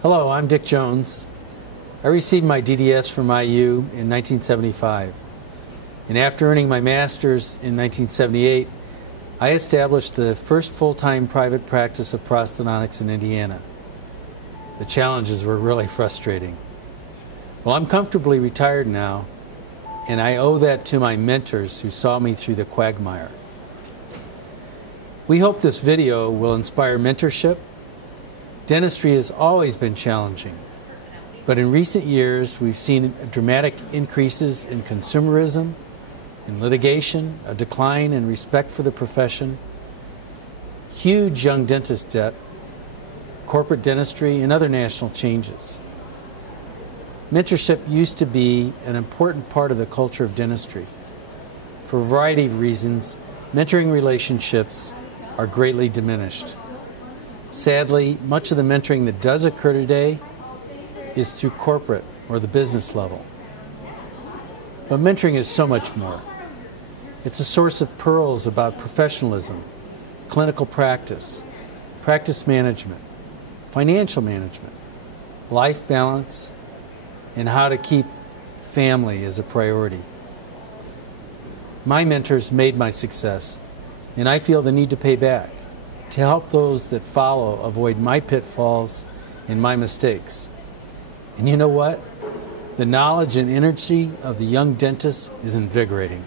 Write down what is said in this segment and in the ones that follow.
Hello, I'm Dick Jones. I received my DDS from IU in 1975, and after earning my master's in 1978, I established the first full-time private practice of prosthodontics in Indiana. The challenges were really frustrating. Well, I'm comfortably retired now, and I owe that to my mentors who saw me through the quagmire. We hope this video will inspire mentorship. Dentistry has always been challenging, but in recent years we've seen dramatic increases in consumerism, in litigation, a decline in respect for the profession, huge young dentist debt, corporate dentistry, and other national changes. Mentorship used to be an important part of the culture of dentistry. For a variety of reasons, mentoring relationships are greatly diminished. Sadly, much of the mentoring that does occur today is through corporate or the business level. But mentoring is so much more. It's a source of pearls about professionalism, clinical practice, practice management, financial management, life balance, and how to keep family as a priority. My mentors made my success, and I feel the need to pay back, to help those that follow avoid my pitfalls and my mistakes. And you know what? The knowledge and energy of the young dentist is invigorating.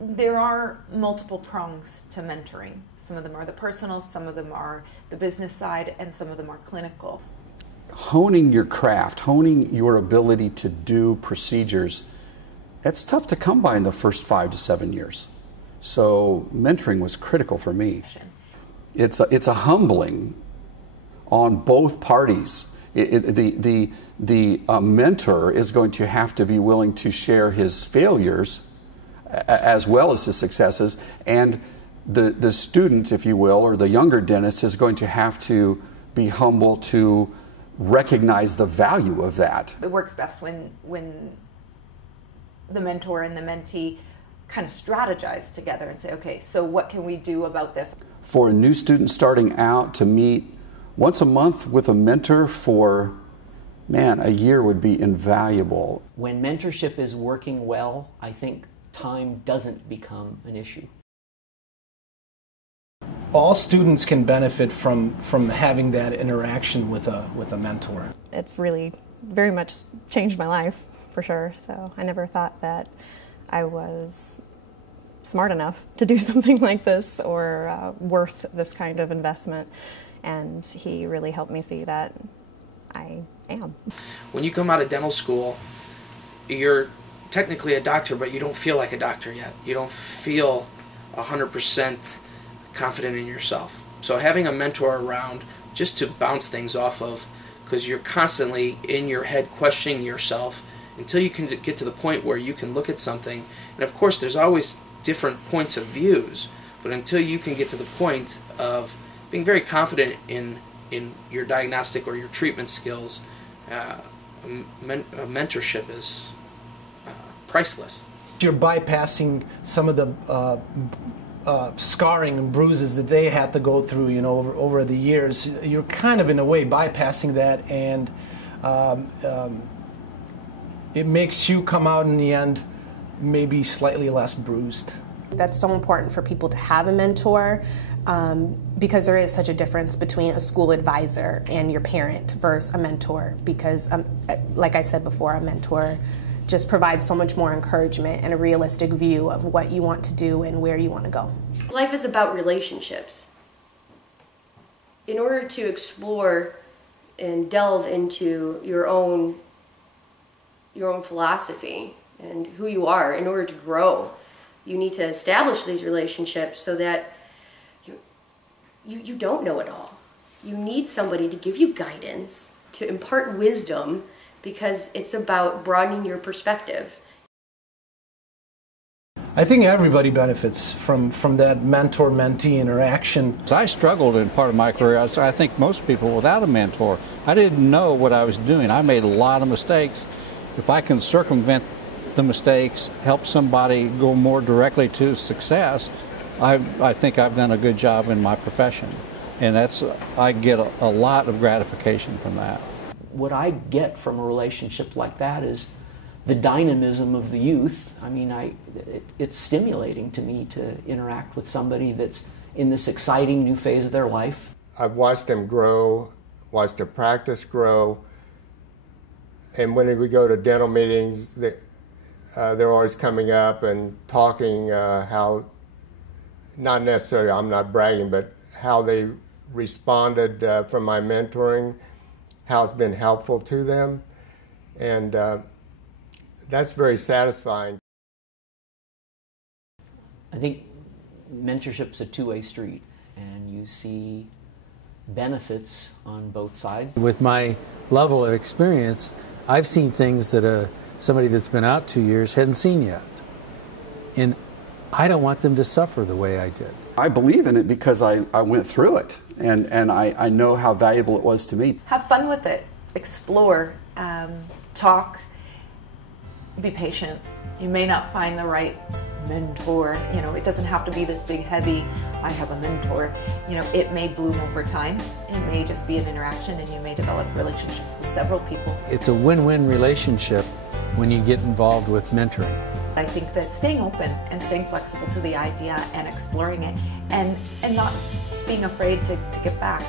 There are multiple prongs to mentoring. Some of them are the personal, some of them are the business side, and some of them are clinical. Honing your craft, honing your ability to do procedures, that's tough to come by in the first 5 to 7 years. So mentoring was critical for me. It's a humbling on both parties. The mentor is going to have to be willing to share his failures as well as his successes, and the student, if you will, or the younger dentist is going to have to be humble to recognize the value of that. It works best when the mentor and the mentee kind of strategize together and say, okay, so what can we do about this? For a new student starting out to meet once a month with a mentor for, man, a year would be invaluable. When mentorship is working well, I think time doesn't become an issue. All students can benefit from having that interaction with a mentor. It's really very much changed my life, for sure. So I never thought that I was smart enough to do something like this or worth this kind of investment. And he really helped me see that I am. When you come out of dental school, you're technically a doctor, but you don't feel like a doctor yet. You don't feel 100% confident in yourself. So having a mentor around just to bounce things off of, because you're constantly in your head questioning yourself until you can get to the point where you can look at something. And of course there's always different points of views, but until you can get to the point of being very confident in your diagnostic or your treatment skills, mentorship is priceless. You're bypassing some of the scarring and bruises that they had to go through, you know, over the years. You're kind of in a way bypassing that, and it makes you come out in the end maybe slightly less bruised. That's so important for people to have a mentor, because there is such a difference between a school advisor and your parent versus a mentor, because like I said before, a mentor just provides so much more encouragement and a realistic view of what you want to do and where you want to go. Life is about relationships. In order to explore and delve into your own philosophy and who you are, in order to grow, you need to establish these relationships so that you don't know it all. You need somebody to give you guidance, to impart wisdom, because it's about broadening your perspective. I think everybody benefits from that mentor-mentee interaction. I struggled in part of my career, I think most people, without a mentor. I didn't know what I was doing. I made a lot of mistakes. If I can circumvent the mistakes, help somebody go more directly to success, I think I've done a good job in my profession. And I get a lot of gratification from that. What I get from a relationship like that is the dynamism of the youth. I mean, it's stimulating to me to interact with somebody that's in this exciting new phase of their life. I've watched them grow, watched their practice grow, and when we go to dental meetings, they're always coming up and talking how, not necessarily, I'm not bragging, but how they responded from my mentoring, how it's been helpful to them, and that's very satisfying. I think mentorship's a two-way street, and you see benefits on both sides. With my level of experience, I've seen things that somebody that's been out 2 years hadn't seen yet. And I don't want them to suffer the way I did. I believe in it because I went through it, and I know how valuable it was to me. Have fun with it. Explore. Talk. Be patient. You may not find the right mentor. You know, it doesn't have to be this big, heavy, I have a mentor. You know, it may bloom over time. It may just be an interaction, and you may develop relationships with several people. It's a win-win relationship when you get involved with mentoring. I think that staying open and staying flexible to the idea and exploring it and not being afraid to give back.